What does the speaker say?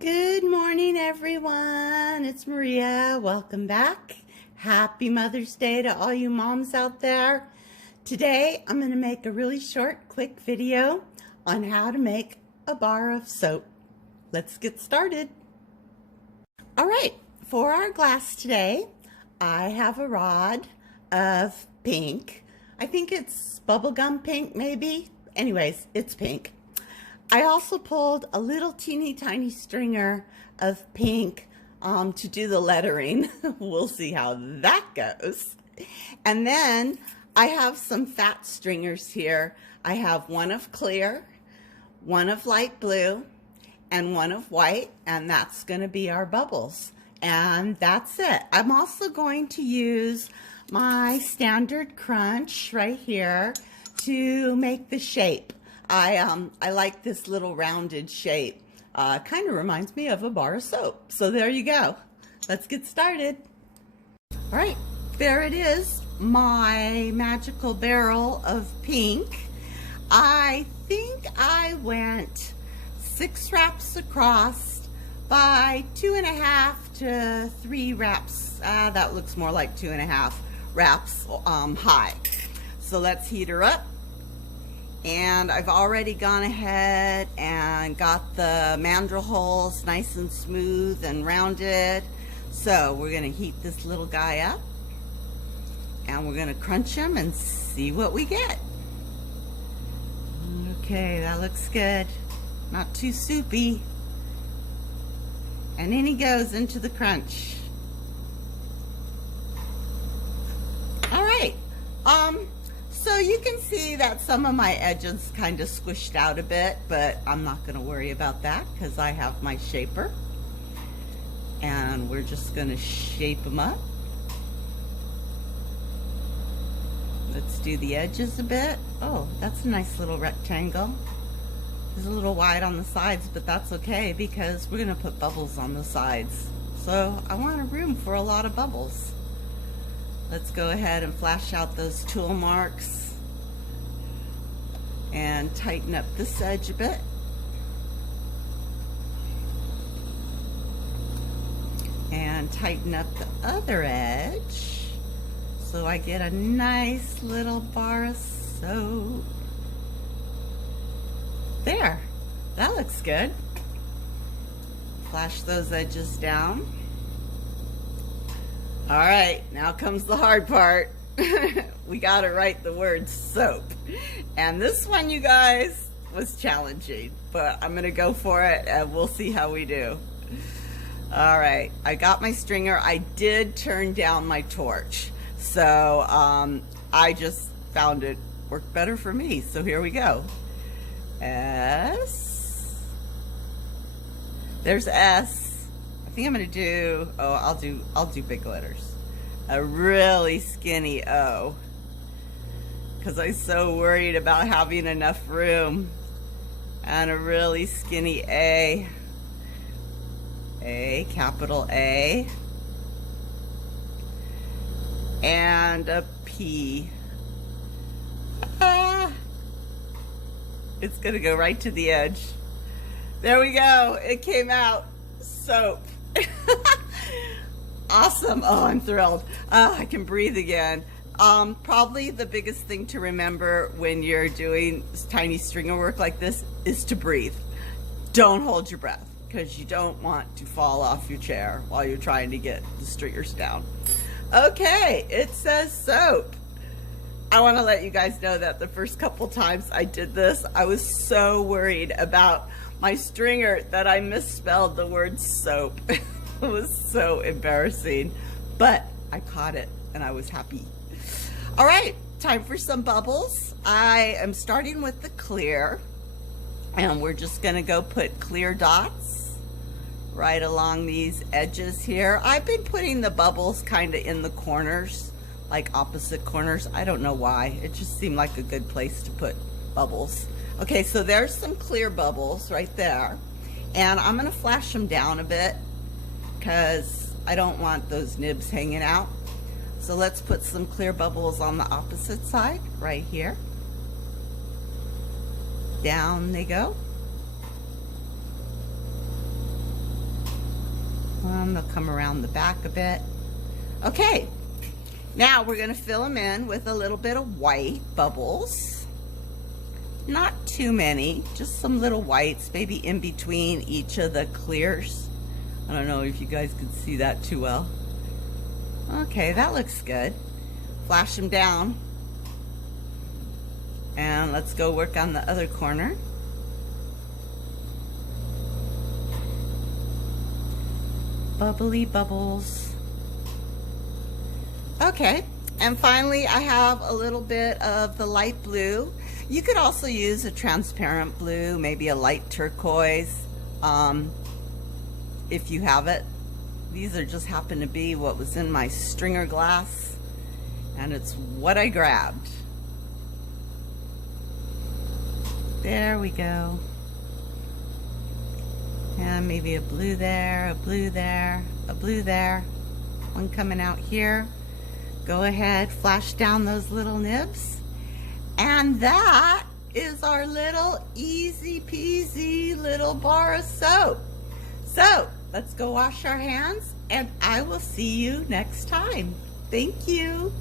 Good morning, everyone. It's Maria. Welcome back. Happy Mother's Day to all you moms out there. Today, I'm going to make a really short, quick video on how to make a bar of soap. Let's get started. All right, for our glass today, I have a rod of pink. I think it's bubblegum pink, maybe. Anyways, it's pink. I also pulled a little teeny tiny stringer of pink to do the lettering. We'll see how that goes. And then I have some fat stringers here. I have one of clear, one of light blue, and one of white, and that's going to be our bubbles. And that's it. I'm also going to use my standard crunch right here to make the shape. I like this little rounded shape. Kind of reminds me of a bar of soap. So there you go. Let's get started. All right, there it is, my magical barrel of pink. I think I went 6 wraps across by 2.5 to 3 wraps. That looks more like 2.5 wraps high. So let's heat her up. And I've already gone ahead and got the mandrel holes nice and smooth and rounded. So we're gonna heat this little guy up and we're gonna crunch him and see what we get. Okay, that looks good. Not too soupy. And in he goes into the crunch. All right. So you can see that some of my edges kind of squished out a bit, but I'm not going to worry about that because I have my shaper. And we're just going to shape them up. Let's do the edges a bit. Oh, that's a nice little rectangle. It's a little wide on the sides, but that's okay because we're going to put bubbles on the sides. So I want a room for a lot of bubbles. Let's go ahead and flash out those tool marks and tighten up this edge a bit. And tighten up the other edge so I get a nice little bar of soap. There, that looks good. Flash those edges down. All right, now comes the hard part. We gotta write the word soap. And this one, you guys, was challenging, but I'm gonna go for it and we'll see how we do. All right, I got my stringer. I did turn down my torch. So I just found it worked better for me. So here we go. S. There's S. I think I'm gonna do, I'll do big letters. A really skinny O, because I'm so worried about having enough room. And a really skinny A. A, capital A. And a P. It's gonna go right to the edge. There we go, it came out. Soap. Awesome. Oh, I'm thrilled. I can breathe again. Probably the biggest thing to remember when you're doing tiny stringer work like this is to breathe. Don't hold your breath because you don't want to fall off your chair while you're trying to get the stringers down. Okay, it says soap. I want to let you guys know that the first couple times I did this, I was so worried about my stringer that I misspelled the word soap. It was so embarrassing, but I caught it and I was happy. All right, time for some bubbles. I am starting with the clear, and we're just gonna go put clear dots right along these edges here. I've been putting the bubbles kind of in the corners, like opposite corners. I don't know why. It just seemed like a good place to put bubbles. Okay, so there's some clear bubbles right there. And I'm gonna flash them down a bit because I don't want those nibs hanging out. So let's put some clear bubbles on the opposite side, right here. Down they go. They'll come around the back a bit. Okay, now we're going to fill them in with a little bit of white bubbles. Not too many, just some little whites, maybe in between each of the clears. I don't know if you guys can see that too well. Okay, that looks good. Flash them down. And let's go work on the other corner. Bubbly bubbles. Okay, and finally I have a little bit of the light blue. You could also use a transparent blue, maybe a light turquoise, if you have it. These are just happen to be what was in my stringer glass, and it's what I grabbed. There we go. And maybe a blue there, a blue there, a blue there. One coming out here. Go ahead, flash down those little nibs. And that is our little easy peasy little bar of soap. So let's go wash our hands, and I will see you next time. Thank you.